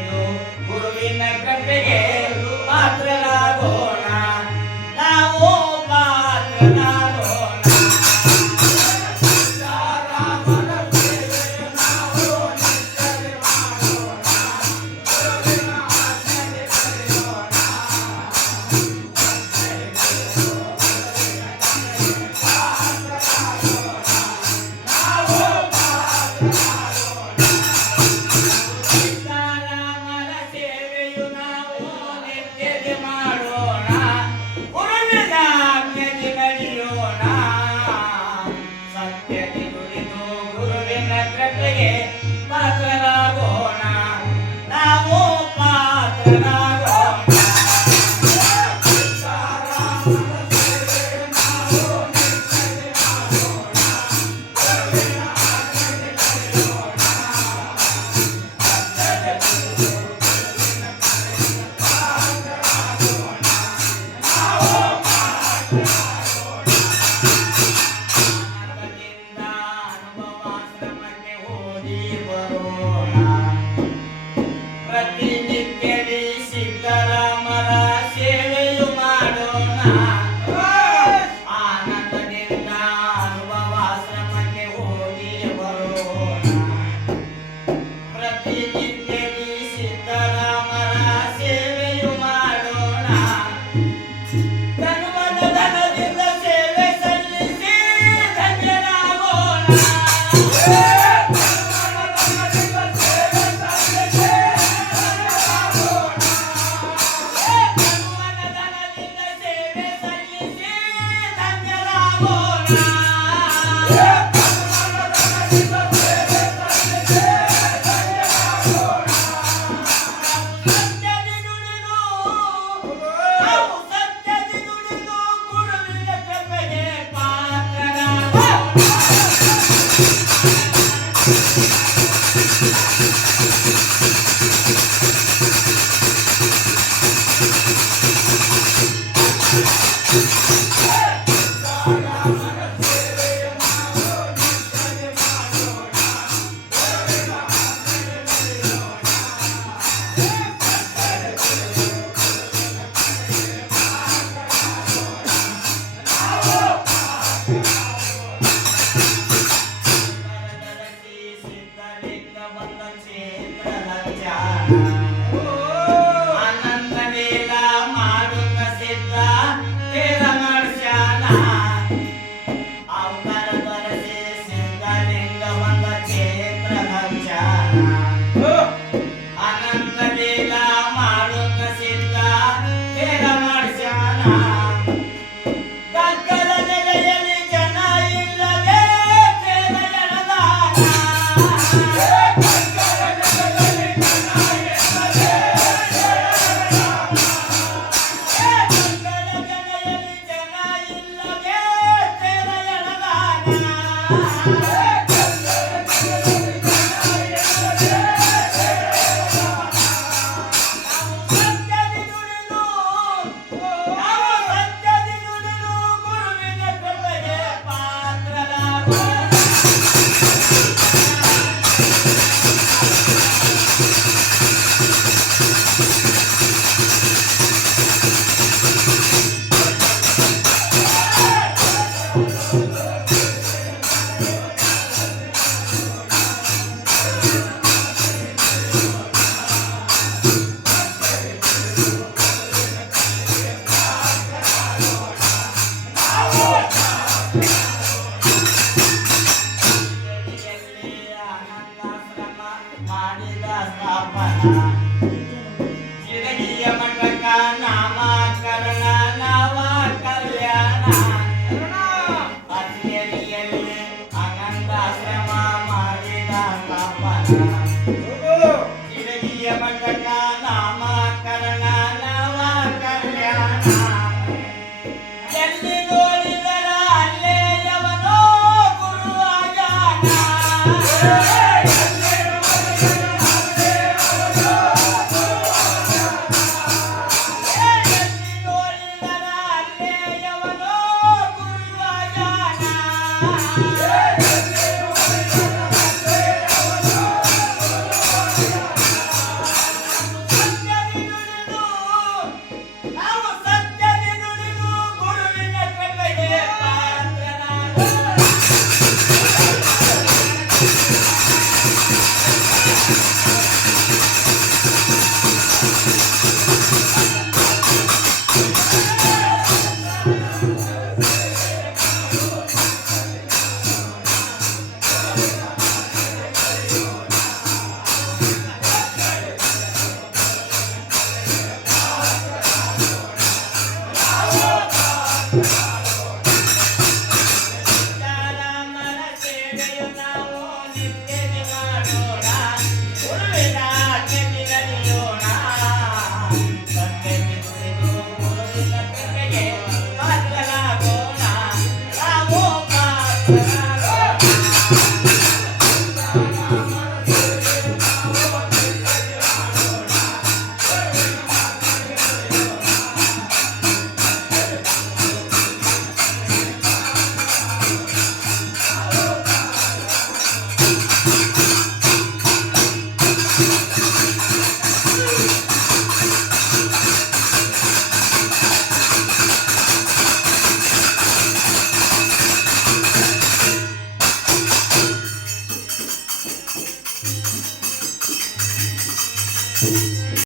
ದುಡಿದು ಗುರುವಿನ ಕೃಪೆಗೆ ಪಾತ್ರರಾಗೋಣ ನಾವು ಪಾತ್ರರಾಗೋಣ ರಾಮನ ಸೇವೆ ನಾವು ನಿತ್ಯವೇ ಮಾಡೋಣ ಗುರುವಿನ ಆಜ್ಞೆಗೆ ನಡೆಯೋಣ ಸೀತಾರಾಮರ ಸೇವೆಯು ನಾವು ನಿತ್ಯಕ್ಕೆ ಮಾಡೋಣ ಗುರುವಿನ ಆಜ್ಞೆಗೆ ನಡೆಯೋಣ ಸತ್ಯಕ್ಕೆ ದುಡಿದು ಗುರುವಿನ ಕೃಪೆಗೆ ಪಾತ್ರರಾಗೋಣ ನಾವು ಪಾತ್ರರಾಗೋಣ ಸೀತಾರಾಮರ ಸೇವೆ ನಾವು ನಿತ್ಯವೇ ಮಾಡೋಣ ಗುರುವಿನ ಆಜ್ಞೆಗೆ ನಡೆಯೋಣ ಆನಂದದಿಂದ ಅನುಭವಾಶ್ರಮಕ್ಕೆ ಹೋಗಿ ಬರೋಣ ಪ್ರತಿನಿತ್ಯವೇ ಸಿದ್ದರಾಮರ ಸೇವೆಯು ಮಾಡೋಣ ಆನಂದದಿಂದ ಅನುಭವಾಶ್ರಮಕ್ಕೆ ಹೋಗಿ ಬರೋಣ ಪ್ರತಿನಿತ್ಯವೇ ಸಿದ್ದರಾಮರ ಸೇವೆಯು ಮಾಡೋಣ ಧನದಿಂದ ಸೇವೆ ಸಲ್ಲಿಸಿ ಧನ್ಯರಾಗೋಣ ಧನದಿಂದ ಸೇವೆ ಸಲ್ಲಿಸಿ ಧನ್ಯರಾಗೋಣ ಸತ್ಯದಿ ನುಡಿದು ನಾವು ಸತ್ಯದಿ ನುಡಿದು ಗುರುವಿನ ಕೃಪೆಗೆ ಪಾತ್ರರಾಗೋಣ ಸಿದ್ಧಲಿಂಗ ಬಂದ ಕ್ಷೇತ್ರದ ಧ್ಯಾನ ಆನಂದ ಲೀಲ ಮಾಡುತ್ತ ಸಿದ್ಧ ತೇರ ನಡೆಸ್ಯಾನ ಅವತಾರ ಧರಿಸಿ ಸಿದ್ಧಲಿಂಗ ಬಂದ ಕ್ಷೇತ್ರದ ಧ್ಯಾನ ಆನಂದ ಲೀಲ ಮಾಡುತ್ತ ಸಿದ್ಧ ತೇರ ನಡೆಸ್ಯಾನ ಕಗ್ಗದ ನೆಲೆಯಲ್ಲಿ ಜನ ಇಲ್ಲದೆ ತೇರ ಎಳೆದಾನ ಗುರುವಿನ ಕೃಪೆಗೆ ಪಾತ್ರರಾಗೋಣ ಆನಂದಾಶ್ರಮ ಮಾಡಿದ ಸ್ಥಾಪನ ಜಿರಗಿಯ ಮಠಕ ನಾಮಕರಣ ನವ ಕಲ್ಯಾಣ ಅಜ್ಞೇರಿಯಲ್ಲಿ ಆನಂದಾಶ್ರಮ ಮಾಡಿದ ಸ್ಥಾಪನ ಜಿರಗಿಯ ಮಠಕ ನಾಮಕರಣ ನವ ಕಲ್ಯಾಣ ಎಲ್ಲಿ ನೋಡಿದರ ಅಲ್ಲೇ ಯವನೋ ಗುರುವಾಗ್ಯಾನ